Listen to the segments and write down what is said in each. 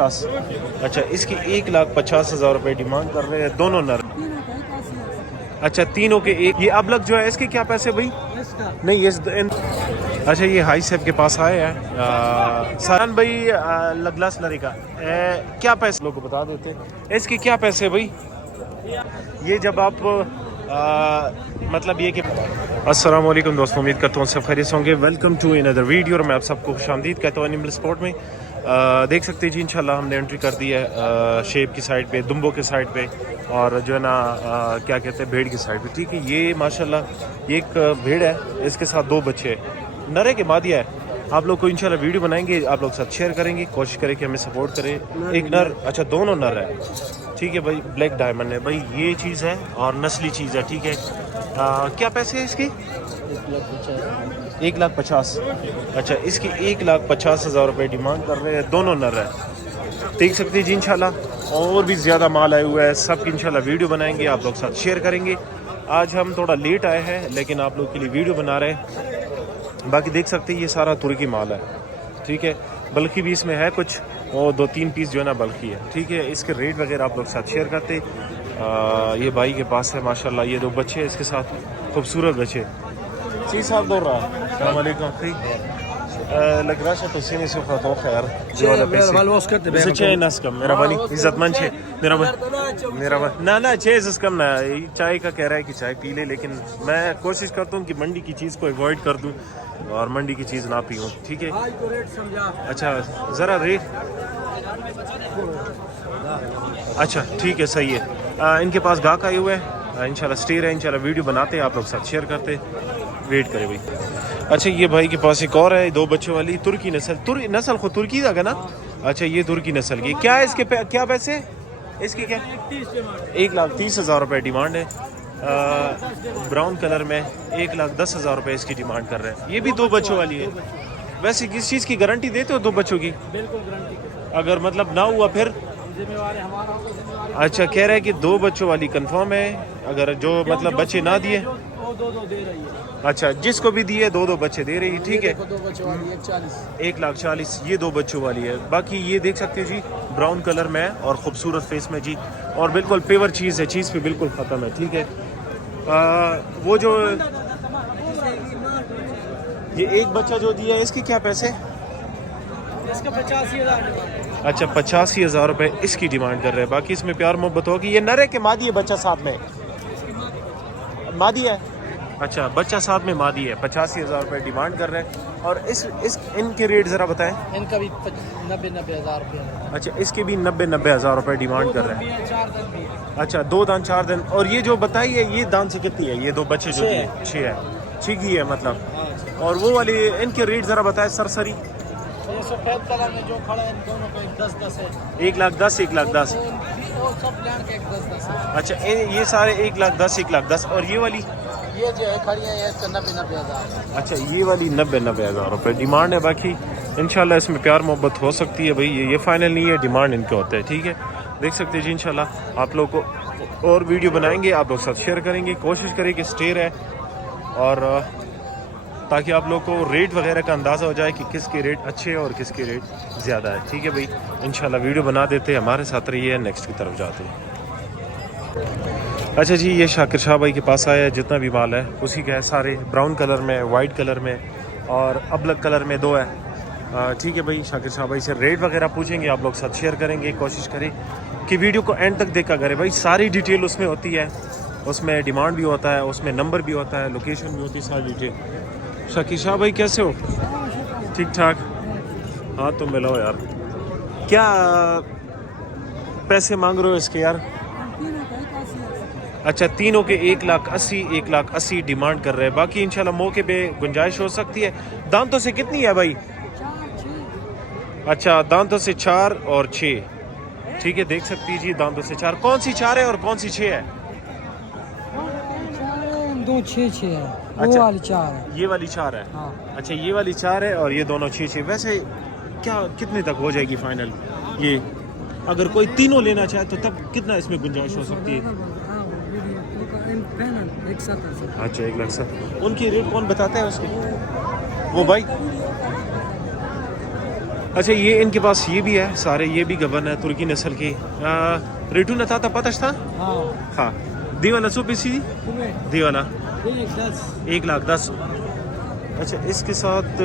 اچھا اس کی 1,50,000 روپے ڈیمانڈ کر رہے ہیں دونوں نر. اچھا تینوں کے ایک. یہ ابلک جو ہے اس کے کیا پیسے بھائی؟ نہیں اچھا یہ ہائی صاحب کے پاس آئے ہیں سارن بھائی لگلاس لری کا کیا پیسے لوگ کو بتا دیتے اس کے کیا پیسے بھائی؟ یہ جب آپ مطلب یہ کہ السلام علیکم دوستوں، امید کرتا ہوں سب خیریت سے ہوں گے. ویلکم ٹو اندر ویڈیو اور میں آپ سب کو خوش آمدید کہتا ہوں انیمل سپورٹ میں. دیکھ سکتے ہیں جی انشاءاللہ ہم نے انٹری کر دی ہے شیپ کی سائڈ پہ، دمبو کے سائڈ پہ، اور جو ہے نا کیا کہتے ہیں بھیڑ کی سائڈ پہ. ٹھیک ہے یہ ماشاءاللہ یہ ایک بھیڑ ہے، اس کے ساتھ 2 بچے ہیں، نرے کے مادیا ہے. آپ لوگ کو انشاءاللہ ویڈیو بنائیں گے، آپ لوگ ساتھ شیئر کریں گے، کوشش کریں کہ ہمیں سپورٹ کریں. ایک نر، اچھا دونوں نر ہے. ٹھیک ہے بھائی بلیک ڈائمنڈ ہے بھائی، یہ چیز ہے اور نسلی چیز ہے. ٹھیک ہے کیا پیسے ہیں اس کی؟ 1,50,000. اچھا اس کی 1,50,000 روپے ڈیمانڈ کر رہے ہیں دونوں نر ہے. دیکھ سکتے ہیں جی انشاءاللہ اور بھی زیادہ مال آئے ہوا ہے، سب کی انشاءاللہ ویڈیو بنائیں گے، آپ لوگ ساتھ شیئر کریں گے. آج ہم تھوڑا لیٹ آئے ہیں لیکن آپ لوگ کے لیے ویڈیو بنا رہے ہیں. باقی دیکھ سکتے ہیں یہ سارا ترکی مال ہے. ٹھیک ہے بلکہ بھی اس میں ہے کچھ، اور 2-3 پیس جو ہے نا بلکھی ہے. ٹھیک ہے اس کے ریٹ وغیرہ آپ لوگ ساتھ شیئر کرتے. یہ بھائی کے پاس ہے ماشاءاللہ یہ 2 بچے اس کے ساتھ، خوبصورت بچے. جی صاحب دور رہا. السلام علیکم. لگ رہا ہے تو سینے سے خطو خیر جو والا پیسے چھ نس کم میرا بانی عزت مند چھ میرا نہ چھ اس کم نہ چائے کا کہہ رہا ہے کہ چائے پی لے، لیکن میں کوشش کرتا ہوں کہ منڈی کی چیز کو ایوائڈ کر دوں اور منڈی کی چیز نہ پیوں. ٹھیک ہے اچھا ذرا ریٹ اچھا ٹھیک ہے صحیح ہے. ان کے پاس گاہک آئے ہوئے ہیں، انشاءاللہ اسٹے رہے، انشاءاللہ ویڈیو بناتے ہیں، آپ لوگ ساتھ شیئر کرتے. ویٹ کرے بھائی. اچھا یہ بھائی کے پاس ایک اور ہے 2 بچوں والی ترکی نسل خود ترکی کا نا. اچھا یہ ترکی نسل کی کیا ہے اس کے کیا پیسے؟ اس کی کیا 1,30,000 روپے ڈیمانڈ ہے. براؤن کلر میں 1,10,000 روپے اس کی ڈیمانڈ کر رہے ہیں. یہ بھی 2 بچوں والی ہے. ویسے کس چیز کی گارنٹی دیتے ہو 2 بچوں کی؟ بالکل گارنٹی. اگر مطلب نہ ہوا پھر؟ اچھا کہہ رہے ہیں کہ 2 بچوں والی کنفرم ہے، اگر جو مطلب بچے نہ دیے 2 دے رہی ہے. اچھا جس کو بھی دیے 2 بچے دے رہی ہے. ٹھیک ہے 2 بچوں والی 1,40. 1,40,000 یہ 2 بچوں والی ہے. باقی یہ دیکھ سکتے جی براؤن کلر میں اور خوبصورت فیس میں جی، اور بالکل پیور چیز ہے، چیز پہ بالکل ختم ہے. ٹھیک ہے وہ جو یہ ایک بچہ جو دیا ہے اس کے کیا پیسے؟ اس کا 85,000. اچھا 85,000 روپے اس کی ڈیمانڈ کر رہے ہیں. باقی اس میں پیار محبت ہوگی. یہ نرے کے مادی ہے بچہ ساتھ میں مادی ہے. اچھا بچہ ساتھ میں مادی ہے. 85,000 روپے ڈیمانڈ کر رہے ہیں. اور ان کے ریٹ ذرا بتائیں. ان کا بھی 90,000 روپے. اچھا اس کے بھی 90,000 روپے ڈیمانڈ کر رہے ہیں. 4 دن بھی. اچھا 2 دان 4 دن. اور یہ جو بتائی ہے یہ دان سے کتنی ہے؟ یہ 2 بچے جو دیے 6 ہے، 6 کی ہے مطلب. اور وہ والی ان کے ریٹ ذرا بتائیں سرسری. سفید کلر میں جو کھڑا ہے ان دونوں کا 10,10 ہے. 1,10,000 1,10,000. سب پلان کے 10,10 ہے. اچھا یہ سارے 1,10,000 1,10,000. اور یہ والی یہ جو ہے کھڑی ہے یہ 90,000. اچھا یہ والی 90,000 روپے ڈیمانڈ ہے. باقی انشاءاللہ اس میں پیار محبت ہو سکتی ہے بھائی، یہ فائنل نہیں ہے، ڈیمانڈ ان کے ہوتا ہے. ٹھیک ہے دیکھ سکتے ہیں جی انشاءاللہ آپ لوگ کو اور ویڈیو بنائیں گے، آپ لوگ ساتھ شیئر کریں گے، کوشش کریں کہ اسٹے رہے اور تاکہ آپ لوگ کو ریٹ وغیرہ کا اندازہ ہو جائے کہ کس کے ریٹ اچھے اور کس کے ریٹ زیادہ ہے. ٹھیک ہے بھائی انشاءاللہ ویڈیو بنا دیتے، ہمارے ساتھ رہیے، نیکسٹ کی طرف جاتے ہیں. اچھا جی یہ شاکر شاہ بھائی کے پاس آیا ہے، جتنا بھی مال ہے اسی کا ہے، سارے براؤن کلر میں، وائٹ کلر میں اور ابلک کلر میں 2 ہے. ٹھیک ہے بھائی شاکر شاہ بھائی سے ریٹ وغیرہ پوچھیں گے، آپ لوگ ساتھ شیئر کریں گے. کوشش کریں کہ ویڈیو کو اینڈ تک دیکھا کرے بھائی، ساری ڈیٹیل اس میں ہوتی ہے، اس میں ڈیمانڈ بھی ہوتا ہے، اس میں نمبر بھی ہوتا ہے، لوکیشن بھی ہوتی ہے، ساری ڈیٹیل. شاکر شاہ بھائی کیسے ہو؟ ٹھیک ٹھاک. ہاں تو ملو یار. کیا پیسے مانگ رہے ہو اس کے یار؟ اچھا تینوں کے 1,80,000 1,80,000 ڈیمانڈ کر رہے ہیں. باقی انشاءاللہ موقع پہ گنجائش ہو سکتی ہے. دانتوں سے کتنی ہے بھائی؟ اچھا دانتوں سے 4 اور 6. ٹھیک ہے دیکھ سکتی جی دانتوں سے 4. کون سی 4 ہے اور کون سی 6 ہے؟ 2 6 ہے. اچھا وہ والی 4 ہے. یہ والی 4 ہے. ہاں اچھا یہ والی 4 ہے اور یہ دونوں 6. ویسے کیا کتنے تک ہو جائے گی فائنل؟ یہ اگر کوئی تینوں لینا چاہے تو تب کتنا اس میں گنجائش ہو سکتی ہے؟ اچھا 1,70,000. ان کی ریٹ کون بتاتا ہے اس کے؟ وہ بھائی अच्छा ये इनके पास ये भी है सारे, ये भी गबन है तुर्की नस्ल की। रेटू न था पता था हाँ दी वाला सो पीसी दी वाला 1,10,000। अच्छा इसके साथ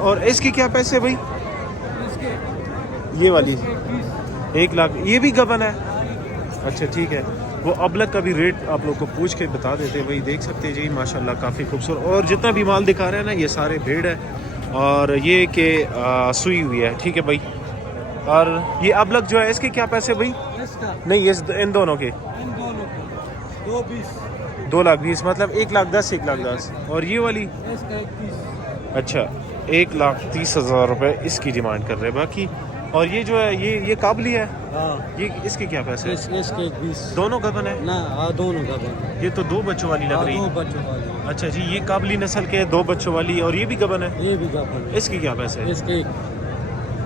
और इसके क्या पैसे भाई? ये वाली 1,00,000 ये भी गबन है। अच्छा ठीक है, वो अबलग का भी रेट आप लोग को पूछ के बता देते हैं भाई। देख सकते हैं जी माशाल्लाह काफ़ी खूबसूरत, और जितना भी माल दिखा रहे हैं ना ये सारे भेड़ है और ये कि सुई हुई है। ठीक है भाई, और ये अबलग जो है इसके क्या पैसे भाई? नहीं ये इन दोनों के 2,20,000 मतलब 1,10,000 1,10,000। और ये वाली अच्छा 1,30,000 रुपये इसकी डिमांड कर रहे हैं। बाकी और ये जो है ये काबली है, ये इसके क्या पैसे हैं? इसके 20 दोनों गबन है ना, दोनों गबन। ये तो 2 बच्चों वाली लग रही दो है। बच्चों वाली। अच्छा जी ये काबली नस्ल के 2 बच्चों वाली, और ये भी गबन है। ये भी गबन है। इसके क्या पैसे हैं? इसके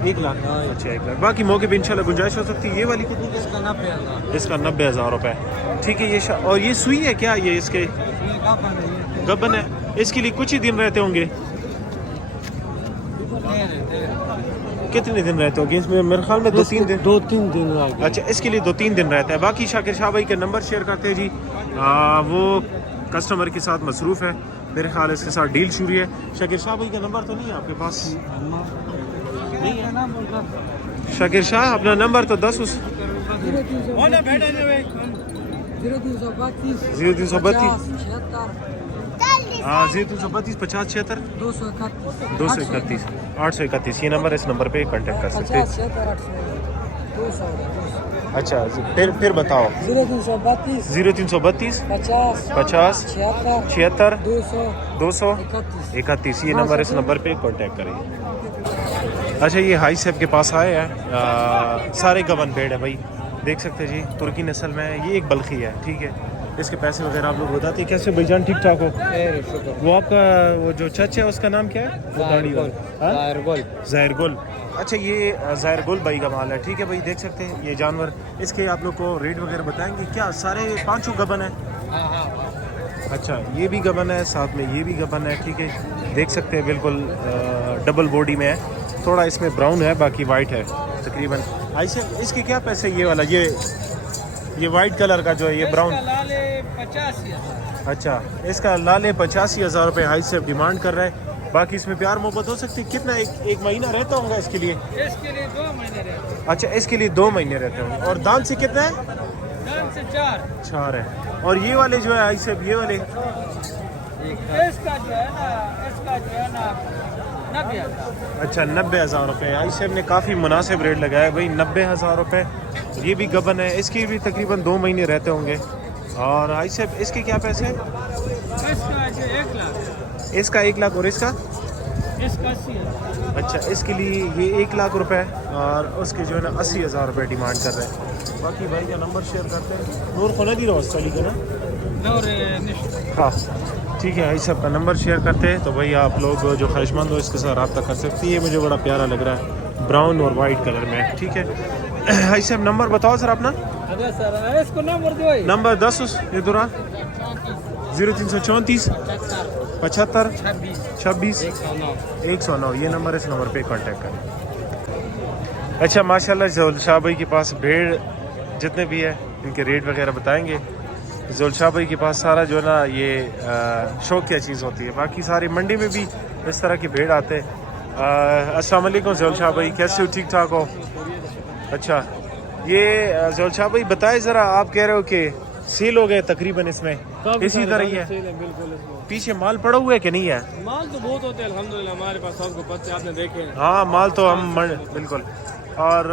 1,00,000। हाँ। अच्छा 1,00,000। बाकी मौके पे इंशाल्लाह गुंजाइश हो सकती है। ये वाली कितनी? इसका 90,000। इसका 90,000 रुपये। ठीक है ये और ये सुई है क्या? ये इसके ये गबन है। गबन है, इसके लिए कुछ ही दिन रहते होंगे। कितने दिन रहते होंगे इसमें? मेरे ख्याल में 2-3 दिन। 2-3 दिन लगे। अच्छा इसके लिए 2-3 दिन रहता है। बाकी शाकिर शाह भाई के नंबर शेयर करते हैं जी। वो कस्टमर के साथ मसरूफ़ है, मेरे ख्याल इसके साथ डील शुरू है। शाकिर शाह भाई का नंबर तो नहीं है आपके पास? नहीं है शाकिर शाह, अपना नंबर तो 10 उस 0332 50 76 231 831। ये नंबर, इस नंबर पे कांटेक्ट कर सकते हैं। अच्छा फिर बताओ। 0332 50 76 231। ये नंबर, इस नंबर पे कांटेक्ट करिए। अच्छा ये हाई सेब के पास आए हैं, सारे गबन भेड़ है भाई। देख सकते हैं जी तुर्की नस्ल में है। ये एक बल्खी है। ठीक है, इसके पैसे वगैरह आप लोग बताते हैं। कैसे भाईजान? ठीक ठाक हो? वो आपका वो जो चच है उसका नाम क्या है? ज़ाहिर गुल। अच्छा ये ज़ाहिर गुल भाई का माल है। ठीक है भाई, देख सकते हैं ये जानवर। इसके आप लोग को रेट वगैरह बताएंगे क्या? सारे 5 गबन है। अच्छा ये भी गबन है, साथ में ये भी गबन है। ठीक है, देख सकते हैं बिल्कुल डबल बॉडी में है। थोड़ा इसमें ब्राउन है, बाकी वाइट है तकरीबन। ऐसे इसके क्या पैसे? ये वाला ये वाइट कलर का जो है, ये ब्राउन 85,000। अच्छा इसका लाले 85,000 रुपये हाई से डिमांड कर रहा है। बाकी इसमें प्यार मोहब्बत हो सकती है। कितना एक महीना रहता होगा इसके लिए? इसके लिए 2 महीने रहते। अच्छा इसके लिए 2 महीने रहते होंगे। और दाम से कितना है? दाम से 4 है। और ये वाले जो है हाई से, ये वाले इसका जो है ना 90,000। अच्छा 90,000 रुपये। आई सेब ने काफ़ी मुनासिब रेट लगाया भाई, 90,000 रुपये। ये भी गबन है, इसकी भी तकरीबन 2 महीने रहते होंगे। और आई सेब इसके क्या पैसे हैं? इसका 1,00,000। इसका 1,00,000 और इसका 80,000। अच्छा इसके लिए ये 1,00,000 रुपये और उसके जो है ना 80,000 रुपये डिमांड कर रहे हैं। बाकी भाई का नंबर शेयर करते हैं। नूर खुलदी रोज चली गया ना? हाँ ठीक है, आई सब का नंबर शेयर करते हैं। तो भाई आप लोग जो ख्वाहिशमंद हो इसके साथ रब्ता कर सकती है। मुझे बड़ा प्यारा लग रहा है, ब्राउन और वाइट कलर में। ठीक है आई सब नंबर बताओ सर अपना। सर इसको नंबर 10 ये दुरा 0334 75 26 109। ये नंबर, इस नंबर पे कांटेक्ट करें। अच्छा माशाल्लाह ज़ोल शाह भाई के पास भेड़ जितने भी है इनके रेट वगैरह बताएंगे। ज़ोल शाह भाई के पास सारा जो है ना ये शौकिया चीज़ होती है। बाकी सारी मंडी में भी इस तरह की भेड़ आते हैं। अस्सलाम वालेकुम ज़ोल शाह भाई, कैसे हो? ठीक ठाक हो? अच्छा ये ज़ोल शाह भाई बताए ज़रा, आप कह रहे हो कि सेल हो गए तकरीबन इसमें, इसी तरह ही है? पीछे माल पड़ा हुआ है कि नहीं है? माल तो बहुत होते हैं अल्हम्दुलिल्लाह हमारे पास, सबको पता है, आपने देखे हैं। हाँ माल तो हम बिल्कुल। और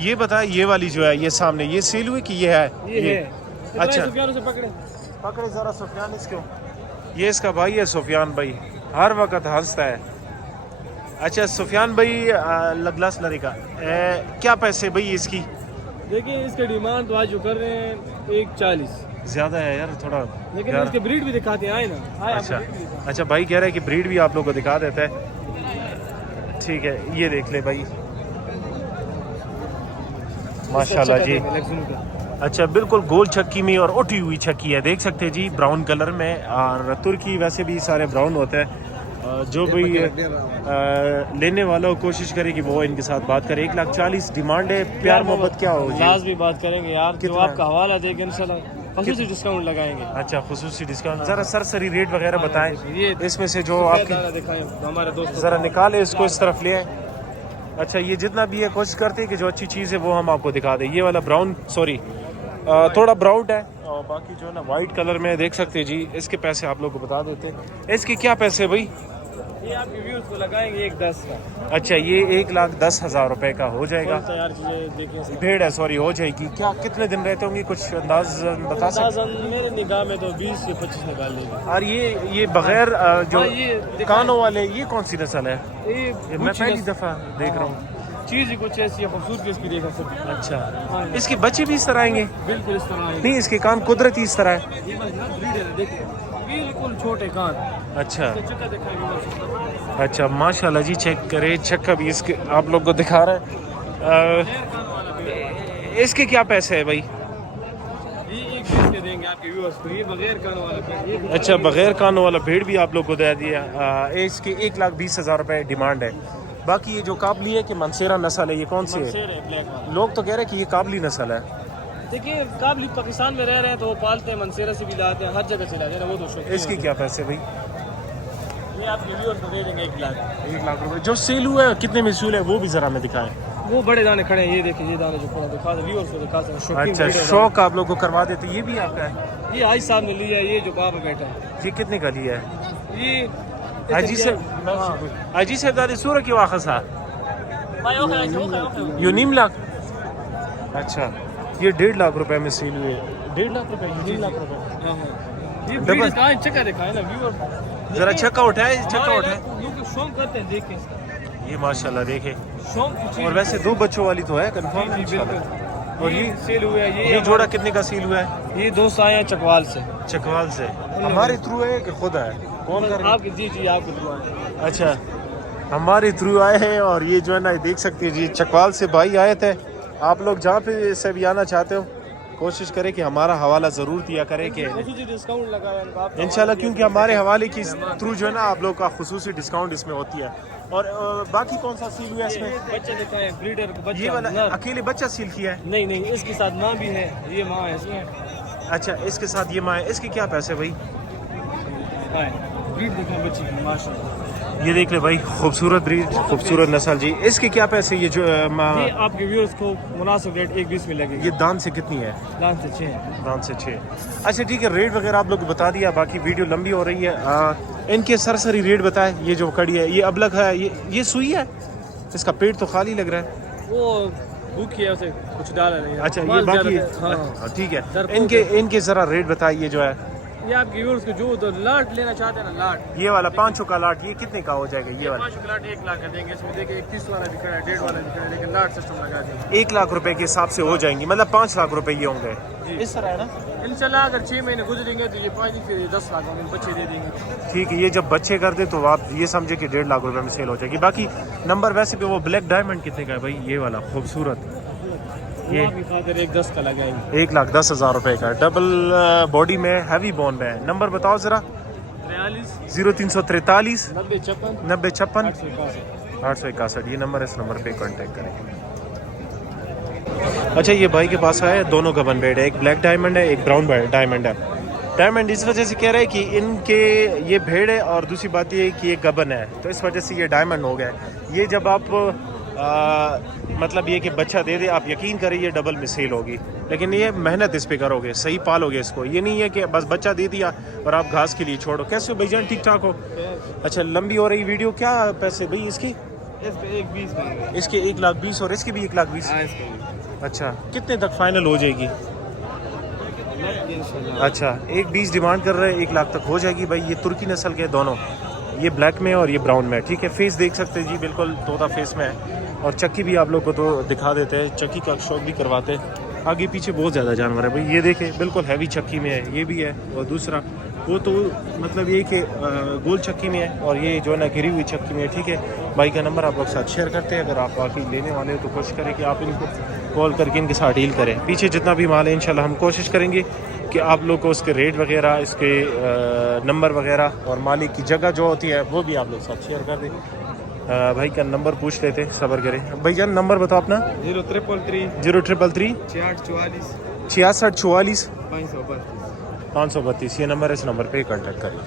ये बताए ये वाली जो है ये सामने, ये सेल हुई कि ये है? ये है। अच्छा से पकड़े ज़रा सुफियान इसको। ये इसका भाई है सुफियान भाई, हर वक्त हंसता है। अच्छा सुफियान भाई लगलास लरी का क्या पैसे भाई इसकी? देखिए इसके डिमांड तो आज जो कर रहे हैं 1,40। ज़्यादा है यार थोड़ा, लेकिन इसके ब्रीड भी दिखाते हैं, आए ना। अच्छा भाई कह रहे हैं कि ब्रीड भी आप लोग को दिखा देता है। ठीक है ये देख ले भाई माशाल्लाह जी। अच्छा बिल्कुल गोल छक्की में और उठी हुई छक्की है, देख सकते हैं जी, ब्राउन कलर में। और तुर्की वैसे भी सारे ब्राउन होते हैं। जो भी लेने वाला हो कोशिश करे कि वो इनके साथ बात करे। 1,40,000 डिमांड है। प्यार मोहब्बत क्या हो जी? लाजमी बात करेंगे यार, जो कितना? आपका हवाला देंगे इंशाल्लाह खसूसी डिस्काउंट लगाएंगे। अच्छा, खुसूसी डिस्काउंट। जरा सरसरी रेट वगैरह बताएं ये इसमें से जो आपकी, दिखाएं हमारे दोस्त। जरा निकाले इसको इस तरफ ले आए। अच्छा, ये जितना भी है कोशिश करते हैं कि जो अच्छी चीज़ है वो हम आपको दिखा दें। ये वाला ब्राउन, सॉरी थोड़ा ब्राउन है, और बाकी जो है ना वाइट कलर में देख सकते हैं जी। इसके पैसे आप लोग को बता देते हैं। इसके क्या पैसे भाई? ये आपके व्यूज को लगाएंगे 1,10 का। अच्छा, ये 1,10,000 रुपए का हो जाएगा। तैयार चीजें देखिए, भेड़ है, सॉरी, हो जाएगी। क्या कितने दिन रहते होंगे, कुछ अंदाज बता सकते? मेरे निगाह में तो 20 से 25 निकाल लेंगे। और ये बगैर जो हाँ, ये दिखाएं। कानों वाले, ये कौन सी नस्ल है? ये ये मैं पहली दफा देख रहा हूँ। चीज ही कुछ ऐसी है, खूबसूरती इसकी देखा सब। अच्छा, हाँ, इसके बच्चे भी इस तरह आएंगे? बिल्कुल इस तरह आएंगे। नहीं, इसके कान कुदरती इस तरह है। ये बस ना ब्रीडर है, देखिए बिल्कुल छोटे कान। अच्छा चक्का दिखाएंगे। अच्छा, माशाल्लाह जी। चेक करे, चक्का भी इसके आप लोग को दिखा रहा है। इसके क्या पैसे है भाई? ये 1,20 के देंगे आपके व्यूअर्स को। ये बगैर कान वाला भेड़। अच्छा, बगैर कानों वाला भेड़ भी आप लोग को दे दिया। इसकी 1,20,000 रुपए डिमांड है। बाकी ये जो काबली है कि मनसेरा नस्ल है, ये कौन सी है? ब्लैक वाला। लोग तो कह रहे हैं कि ये काबली नस्ल है। देखिए काबली पाकिस्तान में रह रहे हैं तो वो पालते हैं, मनसेरा से भी लाते हैं, हर जगह से लाते हैं ना, वो तो शौक। इसकी क्या पैसे भाई? ये आपके व्यूअर्स को दे देंगे 1 लाख। 1,00,000 रुपए। जो सेल हुआ है कितने में सेल है वो भी जरा में दिखाएं। वो बड़े दाने खड़े हैं, ये देखिए, ये दाने जो खड़ा दिखा दे व्यूअर्स को, दिखा दे। अच्छा, शौक आप लोग को करवा देते। ये भी आपका है? ये हाई साहब ने लिया है, ये जो बाप बैठा है ये कितने का लिया है? ये हाजी साहब, हाजी साहब दादी सूरह की वाखा सा यू 9 लाख। अच्छा, ये 1.5 लाख रुपए में सेल हुए। 1.5 लाख रुपए, 3 लाख रुपए। ये डबल। ब्रीड का चक्का दिखाए ना व्यूअर। जरा चक्का उठाए, चक्का उठाए। लोग शौक करते हैं, देखें इसका ये माशाल्लाह देखे। शौक की चीज। और वैसे 2 बच्चों वाली तो है कंफर्म। जी, बिल्कुल। और ये सेल हुआ है। ये जोड़ा कितने का सेल हुआ है? ये दोस्त आए हैं चकवाल से। चकवाल से। हमारे थ्रू है कि खुद है? कौन कर रहा है? आपके जी जी आपके थ्रू आए। अच्छा, हमारे थ्रू आए हैं। और ये जो है ना देख सकते हैं जी, चकवाल से भाई आए थे। आप लोग जहाँ पे से भी आना चाहते हो कोशिश करें कि हमारा हवाला ज़रूर दिया करें कि डिस्काउंट लगाया इंशाल्लाह, क्योंकि हमारे हवाले की थ्रू जो है ना आप लोग का खुसूसी डिस्काउंट इसमें होती है। और बाकी कौन सा सील हुआ है इसमें? बच्चे दिखाए ब्रीडर को, बच्चा ये वाला नर। अकेले बच्चा सील किया है? नहीं नहीं, इसके साथ माँ भी है, ये माँ है इसमें। अच्छा, इसके साथ ये माँ है। इसके क्या पैसे भाई? ब्रीड दिखा बच्ची की, माशाल्लाह। ये देख ले भाई, खूबसूरत ब्रीड, खूबसूरत नस्ल जी। इसके क्या पैसे? ये जो ये आपके व्यूअर्स को मुनासिब रेट 1,20 में लगेगी। ये दान से कितनी है? दान से 6। दान से 6। अच्छा ठीक है, रेट वगैरह आप लोग को बता दिया। बाकी वीडियो लंबी हो रही है। इनके सरसरी रेट बताए। ये जो कड़ी है, ये अबलग है, ये सुई है? इसका पेट तो खाली लग रहा है। वो भूखी है, उसे कुछ डाला नहीं है। अच्छा, ये माल बाकी ज़्यादा है। हाँ। ठीक है। दरपोश इनके जरा रेट बताइए जो है। ये आपके व्यूअर्स को जो तो लाट लेना चाहते हैं ना, लाट। ये वाला 500 का लाट, ये कितने का हो जाएगा? ये वाला 5 लाट 1 लाख का देंगे। इसमें देखिए 31 वाला दिख रहा है, 1.5 वाला दिख रहा है, लेकिन लाट सिस्टम लगा देंगे। 1 लाख रुपए के हिसाब से हो जाएंगी, मतलब 5 लाख रुपए ये होंगे इस तरह है ना। इंशाल्लाह अगर 6 महीने गुजरेंगे तो ये 5 फिर 10 लाख हम बच्चे दे देंगे। ठीक है, ये जब बच्चे कर दे तो आप ये समझे कि 1.5 लाख रुपए में सेल हो जाएगी। बाकी नंबर वैसे भी वो ब्लैक डायमंड कितने का है भाई? ये वाला खूबसूरत, ये 1,10 का लगाएंगे। 1,10,000 रुपए का, डबल बॉडी में, हैवी बोन में। नंबर बताओ जरा। 0343 90 56 861। ये नंबर है, इस नंबर पे कांटेक्ट करें। अच्छा, ये भाई के पास आया दोनों गबन बेड है। एक ब्लैक डायमंड है, एक ब्राउन डायमंड है। डायमंड इस वजह से कह रहे हैं कि इनके ये भेड़ है, और दूसरी बात ये है कि ये गबन है, तो इस वजह से ये डायमंड हो गया। ये जब आप मतलब ये कि बच्चा दे दे, आप यकीन करें ये डबल में सेल होगी। लेकिन ये मेहनत इस पे करोगे, सही पालोगे इसको। ये नहीं है कि बस बच्चा दे दिया और आप घास के लिए छोड़ो। कैसे हो भाईजान, ठीक ठाक हो? अच्छा, लंबी हो रही वीडियो। क्या पैसे भाई इसकी? इसके 1,20 में। इसके 1,20,000 और इसकी भी 1,20,000। अच्छा, कितने तक फाइनल हो जाएगी? अच्छा, 1,20,000 डिमांड कर रहे हैं, 1 लाख तक हो जाएगी भाई। ये तुर्की नस्ल के दोनों, ये ब्लैक में और ये ब्राउन में। ठीक है, फेस देख सकते हैं जी, बिल्कुल तोता फेस में है। और चक्की भी आप लोग को तो दिखा देते हैं, चक्की का शौक भी करवाते हैं। आगे पीछे बहुत ज़्यादा जानवर है भाई। ये देखें, बिल्कुल हैवी चक्की में है, ये भी है। और दूसरा वो तो मतलब ये कि गोल चक्की में है, और ये जो है ना गिरी हुई चक्की में है। ठीक है, भाई का नंबर आप लोग साथ शेयर करते हैं। अगर आप बाकी लेने वाले हो तो कोशिश करें कि आप इनको कॉल करके इनके साथ डील करें। पीछे जितना भी माल है इंशाल्लाह हम कोशिश करेंगे کہ آپ لوگ کو اس کے ریٹ وغیرہ، اس کے نمبر وغیرہ اور مالک کی جگہ جو ہوتی ہے وہ بھی آپ لوگ ساتھ شیئر کر دیں. بھائی کا نمبر پوچھ لیتے، صبر کریں. بھائی جان نمبر بتاؤ اپنا. 0333 0333 6644 6644 532. 532. یہ نمبر ہے، اس نمبر پہ کانٹیکٹ کریں.